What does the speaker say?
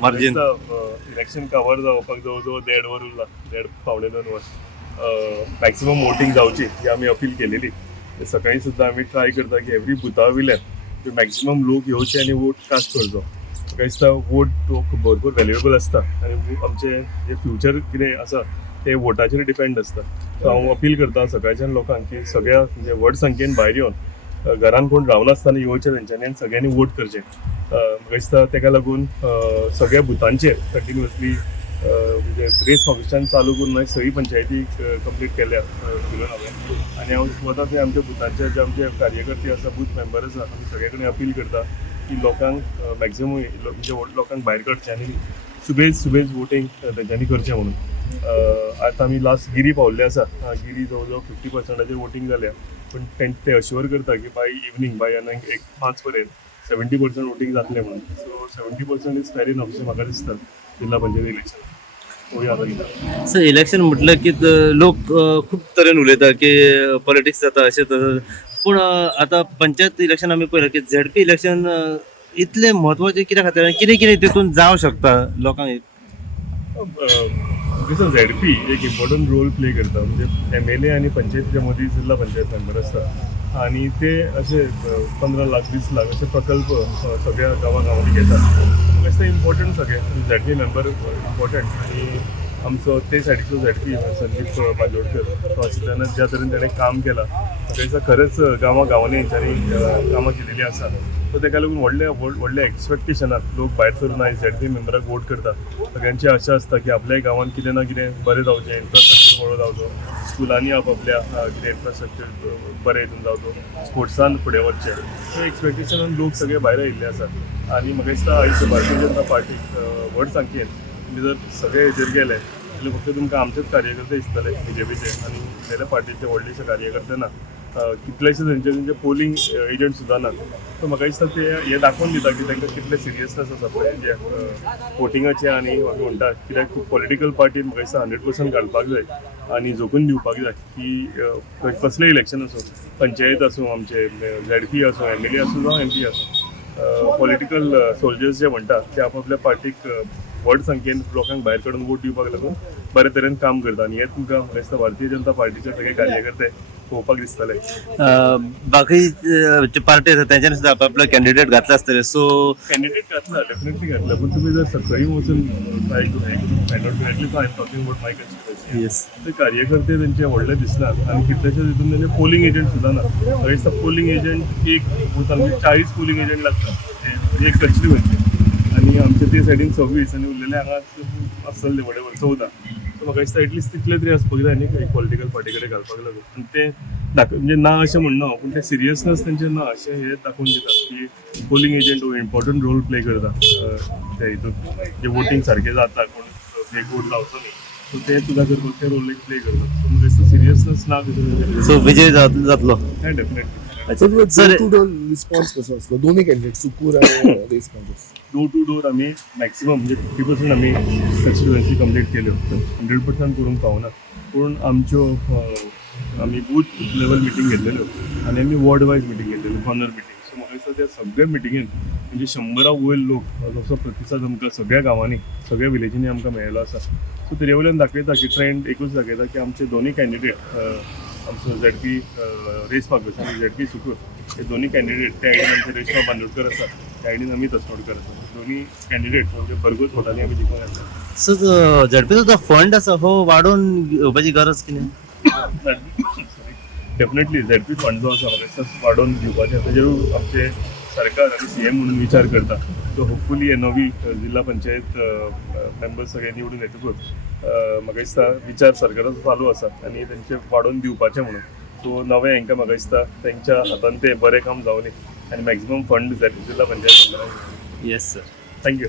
Margin election cover जावपाक जवळ जवळ 1.5 वर उरला, 1.5 पावणे 2 वर. मॅक्सिमम वोटिंग जावची ही आमी अपील केलेली. सकाळी सुद्धा आम्ही ट्राय करता की एवरी बुथा वयल्यान मॅक्सिमम लोक येवचे आनी वोट कास्ट करचो. म्हाका दिसता वोट तो भरपूर व्हॅल्युएबल असता आनी आमचे जे फ्युचर कितें आसा ते वोटाचेर डिपेंड असता. सो हांव अपील करता सकाळच्यान लोकांक की सगळ्या म्हणजे व्हड संख्येन भायर येवन घरान कोण रावनासतना येवचें तेंच्यांनी आनी सगळ्यांनी वोट करचें. म्हाका दिसता तेका लागून सगळ्या बुथांचेर कंटिन्युअसली म्हणजे रेस ऑफिसान चालू करून मागीर सही पंचायती कंप्लीट केल्या उलयून हांवें. आनी हांव वता थंय आमच्या बुथांचे जे आमचे कार्यकर्ते आसा बूथ मेंबर आसा आमी सगळे कडेन अपील करता की लोकांक मॅक्सिमम म्हणजे लोकांक भायर काडचें आनी सुबेज वोटींग तेंच्यांनी करचें म्हणून. आतां आमी लास्ट गिरी पावल्ले आसा. गिरी जवळ जवळ 50% वोटींग जाल्या, पण ते अश्युअर करता की बाय इवनिंग बाय आनी एक 5 पर्यंत 70% वोटींग जातलें म्हणून. सो 70% इज फेर इनफ अशें म्हाका दिसता जिल्हा पंचायत इलेक्शन. पळोवया आतां कितें. सर इलेक्शन म्हटलं की लोक खूप तरेन उलयता की पॉलिटिक्स जाता अशें तशें, पूण आतां पंचायत इलेक्शन आमी पळयलें की झेडपी इलेक्शन इतलें म्हत्वाचें कित्या खातीर, कितें कितें तितून जावं शकता लोकांक? दिसता झेडपी एक इम्पॉर्टंट रोल प्ले करता. म्हणजे MLA आनी पंचायतीच्या मदीं जिल्हा पंचायत मेंबर आसता आनी ते अशे 15 लाख 20 लाख अशे प्रकल्प सगळ्या गांवांनी घेतात. म्हाका दिसता इम्पॉर्टंट सगळे झेडपी मेंबर इम्पॉर्टंट. आनी आमचो ते सायडीचो झेडपी संदीप बांदोडकर तो आशिल्ल्यान ज्या तरेन ताणें काम केलां म्हाका दिसता खरेंच गांवांनी हेंच्यांनी कामां केलेलीं आसा. सो ताका लागून व्हडले एक्सपेक्टेशनान लोक भायर सरून आयज झेडपी मेंबराक वोट करता. सगळ्यांची आशा आसता की आपल्या गांवांत कितें ना कितें बरें जावचें, इन्फ्रास्ट्रक्चर बरो जावचो, स्कुलांनी आपल्या कितें इन्फ्रास्ट्रक्चर बरें हितून जावचो, स्पोर्ट्सान फुडें वचचें. हे एक्सपेक्टेशनान लोक सगळे भायर आयिल्ले आसात. आनी म्हाका दिसता आयज भारतीय जनता पार्टीक व्हड संख्येन तुमी जर सगळे हेचेर गेले जाल्यार फक्त तुमकां आमचेच कार्यकर्ते दिसतले BJPचे आनी वेगळ्या पार्टीचे व्हडलेशे कार्यकर्ते ना. कितलेशे तेंचे पोलिंग एजंट सुद्दां ना. सो म्हाका दिसता ते हे दाखोवन दिता की तांकां कितले सिरियसनेस आसा पळय जे वोटिंगाचे. आनी आमी म्हणटा कित्याक पॉलिटिकल पार्टीन म्हाका दिसता 100% घालपाक जाय आनी झोकून दिवपाक जाय की कसलें इलेक्शन आसूं, पंचायत आसूं, आमचे ZP आसूं, MLA आसूं जावं MP आसूं, पॉलिटिकल सोल्जर्स जे म्हणटा ते आपल्या पार्टीक व्हड संख्येन लोकांक भायर काडून वोट दिवपाक लागून बरे तरेन काम करता. आनी हे तुमकां म्हाका दिसता भारतीय जनता पार्टीचे सगळे कार्यकर्ते पळोवपाक दिसतले. बाकी पार्टी आसा तेंच्यांनी सुद्दां आपलो कॅन्डिडेट घातला आसतले. सो कॅन्डिडेट घातला, डेफिनेटली घातला. पण तुम्ही जर सकाळी वचून ट्राय करून find out at least I am talking about my constituency, yes ते कार्यकर्ते तेंचे व्हडले दिसनात आनी कितलेशे तितून तेंचे पोलिंग एजंट सुद्दां ना. म्हाका दिसता पोलिंग एजंट एक बुथांक 40 पोलिंग एजंट लागतात एक कन्स्टिट्युएन्सी आनी आमचे ते सायडीन 26 आनी उरलेले हांगा आसतले व्हडे 14. सो म्हाका दिसता एटलीस्ट तितले तरी आसपाक जाय आनी एक पॉलिटिकल पार्टी कडेन घालपाक लागून. आनी ते म्हणजे ना अशें म्हणना पूण ते सिरियसनेस तेंचे ना अशें हे दाखोवन दितात की पोलिंग एजंट हो इम्पॉर्टंट रोल प्ले करता ते हितून जे वोटींग सारकें जाता, कोण फेक वोट लावचो न्ही. सो ते सुद्दां करपाक ते रोल प्ले करतात. सो म्हाका दिसता सिरियसनेस ना सो विजय जातलो. Definitely. Sir door to door response कसो आसलो दोन्ही कॅन्डिडेट सुकूर आणि रेस डोर टू डोर आमी मॅक्सिमम म्हणजे 50% आमी कन्स्टिट्युएन्सी कंप्लीट केल्यो. 100% करूंक पावना पूण आमच्यो आमी बूथ लेवल मिटींग घेतलेल्यो आनी आमी वॉर्ड वायज मिटींग घेतलेल्यो, कॉर्नर मिटींग. सो म्हाका दिसता त्या सगळ्या मिटिंगेन म्हणजे 100 वयर लोक जसो प्रतिसाद आमकां सगळ्या गांवांनी सगळ्या विलेजींनी आमकां मेळिल्लो आसा. सो तेजे वयल्यान दाखयता की ट्रेंड एकूच दाखयता की आमचे दोनूय कॅन्डिडेट आमचो ZP रेस फागोस आनी ZP सुकूर हे दोन्ही कॅन्डिडेट त्या आयडीन आमचे रेश्मा बांदोडकर आसा, त्या आयडीन आमी तसनोडकर आसा. दोन्ही कॅन्डिडेट म्हणजे भरगूत वोटांनी आमी जिखून येता. सो झेडपीचो जो फंड आसा हो वाडोवन घेवपाची गरज कितें? डेफिनेटली ZP फंड जो आसा म्हाका दिसता वाडोवन दिवपाचें ताजेरूय आमचे सरकार आनी CM म्हणून विचार करता. सो होपफुली हे नवी जिल्हा पंचायत मेंबर्स सगळे निवडून येतकूच म्हाका दिसता विचार सरकाराचो चालू आसा आनी तेंचे वाडोवन दिवपाचें म्हणून. सो नवे हांकां म्हाका दिसता तेंच्या हातान ते बरें काम जावनी आनी मॅक्सिमम फंड जिल्हा पंचायत मेंबरांक. Yes sir. थँक्यू.